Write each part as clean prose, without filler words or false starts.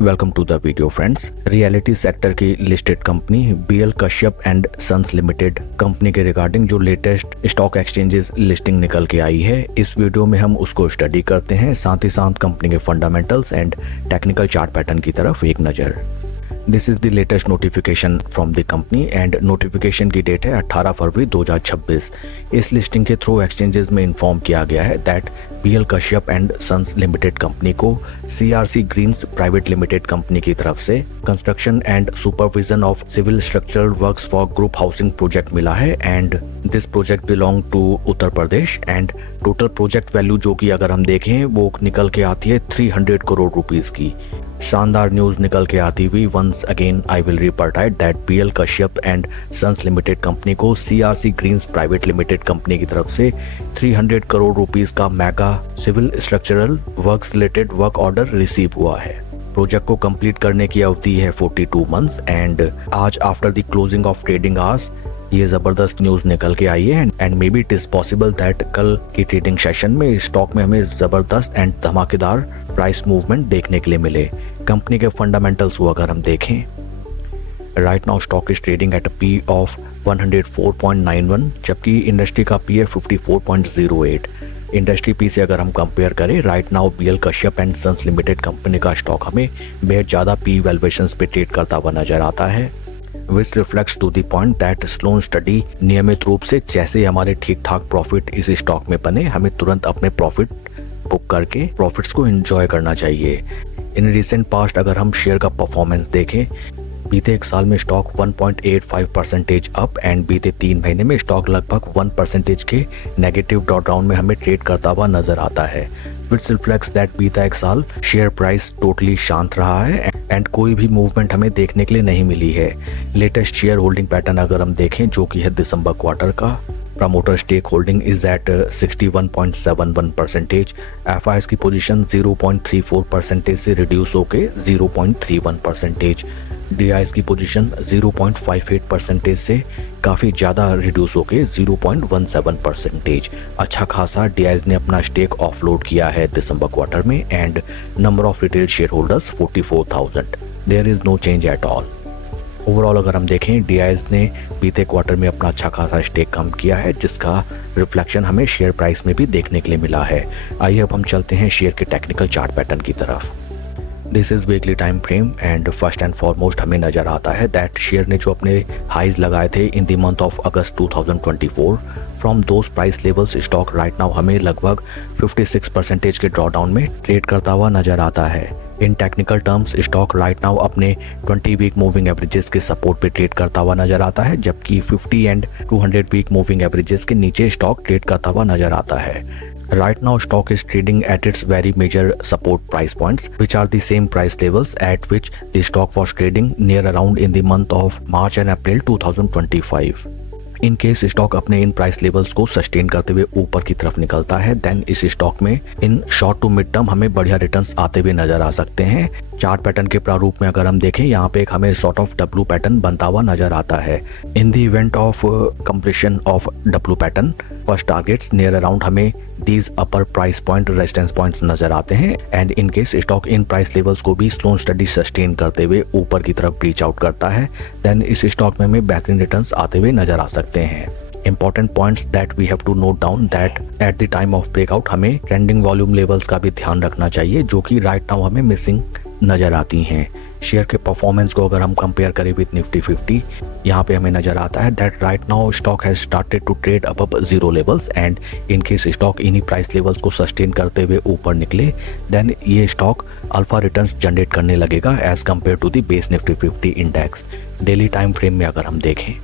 Welcome to the video friends. Reality sector की listed company BL Kashyap and sons limited company के regarding जो latest stock exchanges listing निकल के आई है, इस वीडियो में हम उसको स्टडी करते हैं, साथ ही साथ कंपनी के fundamentals and technical chart pattern की तरफ एक नज़र। This is the latest notification from the company and notification की डेट है 18 फरवरी 2026। इस लिस्टिंग के थ्रू एक्सचेंजेस में इन्फॉर्म किया गया है that BL Kashyap and sons limited company को CRC greens private limited company की तरफ से construction and supervision of civil structural works for group housing project मिला है and this project belong to Uttar Pradesh and total project value जो कि अगर हम देखें वो निकल के आती है 300 करोड़ रुपीस की। शानदार न्यूज निकल के आती हुई once again I will report that BL Kashyap and sons limited company को CRC greens private limited company की तरफ से 300 करोड़ रुपीस का mega civil structural works related work order receive हुआ है। प्रोजेक्ट को कंप्लीट करने की अवधि है 42 मंथ्स एंड आज after the closing of trading hours ये जबरदस्त न्यूज निकल के आई है and may be it is possible that कल की ट्रेडिंग सेशन में स्टॉक में हमें जबरदस्त एंड धमाकेदार प्राइस मूवमेंट देखने के लिए मिले। कंपनी के फंडामेंटल्स को अगर हम देखें, right now stock is trading at a P of 104.91 जबकि इंडस्ट्री का पी है 54.08। इंडस्ट्री पी से अगर हम कंपेयर करें, right now BL Kashyap and sons limited company का स्टॉक हमें बेहद ज़्यादा पी वैल्यूएशंस पे ट्रेड करता हुआ नजर आता है, which reflects to the point that Sloan study नियमित रूप से जैसे हमारे ठीक ठाक प्रॉफिट इस स्टॉक में बने, हमें तुरंत अपने प्रॉफिट बुक करके प्रॉफिट्स को एंजॉय करना चाहिए। इन रिसेंट पास्ट अगर हम शेयर का परफॉर्मेंस देखें, बीते एक साल में स्टॉक 1.85% अप एंड बीते 3 महीने में स्टॉक लगभग 1% के नेगेटिव ड्रॉडाउन में हमें ट्रेड करता हुआ नजर आता है, विच रिफ्लेक्ट्स दैट बीता एक साल शेयर प्राइस टोटली शांत रहा है एंड कोई भी मूवमेंट हमें देखने के लिए नहीं मिली है। लेटेस्ट शेयर होल्डिंग पैटर्न अगर हम देखें जो कि है दिसंबर क्वार्टर का, promoter stake holding is at 61.71%। FIs की पोजीशन 0.34% से रिड्यूस होके 0.31%। डीआईएस की पोजीशन 0.58% से काफ़ी ज़्यादा रिड्यूस होके 0.17%। अच्छा खासा डीआईएस ने अपना स्टेक ऑफलोड किया है दिसंबर क्वार्टर में and number of retail share holders 44,000। There is no change at all. Overall अगर हम देखें, डीआईएस ने बीते क्वार्टर में अपना अच्छा खासा स्टेक कम किया है जिसका रिफ्लेक्शन हमें शेयर प्राइस में भी देखने के लिए मिला है। आइए अब हम चलते हैं शेयर के टेक्निकल चार्ट पैटर्न की तरफ। This is weekly time frame and first and foremost हमें नजर आता है दैट शेयर ने जो अपने हाइज लगाए थे in the month of August 2024, from those price levels stock right now हमें लगभग 56% के ड्रॉडाउन में ट्रेड करता हुआ नजर आता है। इन technical terms stock right now अपने 20 वीक मूविंग एवरेजेस के सपोर्ट पे ट्रेड करता हुआ नजर आता है, जबकि 50 एंड 200 वीक मूविंग एवरेजेस के नीचे स्टॉक ट्रेड करता हुआ नजर आता है। Right now stock is trading at its very major support price points, which are the same price levels at which the stock was trading near around in the month of March and April 2025. In case stock अपने इन price levels को sustain करते हुए ऊपर की तरफ निकलता है, then इस स्टॉक में in short to mid term हमें बढ़िया रिटर्न्स आते हुए नजर आ सकते हैं। चार्ट पैटर्न के प्रारूप में अगर हम देखें, यहाँ पे एक हमें सॉर्ट ऑफ डब्ल्यू पैटर्न बनता हुआ नजर आता है। In the event of completion of W pattern, first targets near around हमें these upper price point resistance points नजर आते हैं and in case stock in price levels को भी स्लो स्टडी सस्टेन करते हुए ऊपर की तरफ ब्रीच आउट करता है, देन इस स्टॉक में हमें बेहतरीन रिटर्न्स आते हुए नजर आ सकते हैं। Important points that we have to note down that at the time of breakout हमें ट्रेंडिंग वॉल्यूम लेवल्स का भी ध्यान रखना चाहिए जो कि राइट नाउ हमें मिसिंग नजर आती हैं। शेयर के परफॉर्मेंस को अगर हम कंपेयर करें विद निफ्टी 50, यहाँ पे हमें नजर आता है that right now stock has started to trade above zero levels and in case stock इन्हीं प्राइस लेवल्स को सस्टेन करते हुए ऊपर निकले, देन ये स्टॉक अल्फा रिटर्न्स जनरेट करने लगेगा as compare to the base Nifty 50 index. Daily time frame में अगर हम देखें,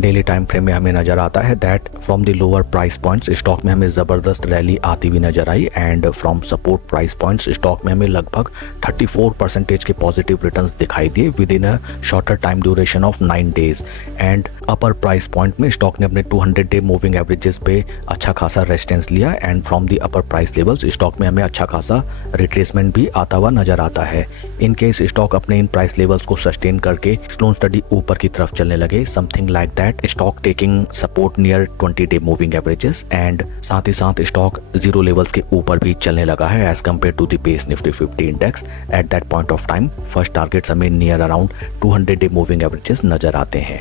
डेली टाइम फ्रेम में हमें नजर आता है that from the lower price points stock में हमें जबरदस्त रैली आती हुई नजर आई and from support price points stock में हमें लगभग 34% के पॉजिटिव रिटर्न्स दिखाई दिए with in a shorter time duration of 9 days and upper price point में स्टॉक ने अपने 200 डे मूविंग एवरेजेस पे अच्छा खासा रेजिस्टेंस लिया and from the upper price levels stock में हमें अच्छा खासा रिट्रेसमेंट भी आता हुआ नजर आता है। इन केस स्टॉक अपने इन प्राइस लेवल्स को सस्टेन करके स्लो स्टडी ऊपर की तरफ चलने लगे, something like that that stock taking support near 20-day moving averages and साथ ही साथ स्टॉक जीरो लेवल्स के ऊपर भी चलने लगा है as compare to the base Nifty 50 index. At that point of time first targets हमें near around 200-day moving averages नजर आते हैं।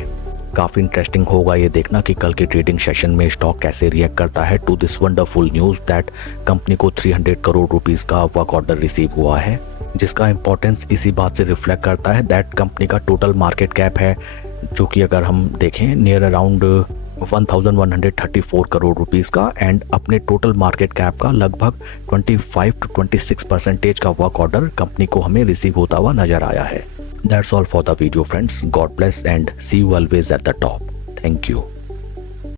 काफ़ी इंटरेस्टिंग होगा ये देखना कि कल के ट्रेडिंग सेशन में स्टॉक कैसे रिएक्ट करता है to this wonderful news that company को 300 करोड़ रुपीस का वर्क ऑर्डर रिसीव हुआ है, जिसका इंपॉर्टेंस इसी बात से रिफ्लेक्ट करता है दैट कंपनी का टोटल मार्केट कैप है जो कि अगर हम देखें नियर अराउंड 1134 करोड़ रुपीस का एंड अपने टोटल मार्केट कैप का लगभग 25 to 26% का वर्क ऑर्डर कंपनी को हमें रिसीव होता हुआ नजर आया है। That's all for the video friends. God bless and see you always at the top. Thank you.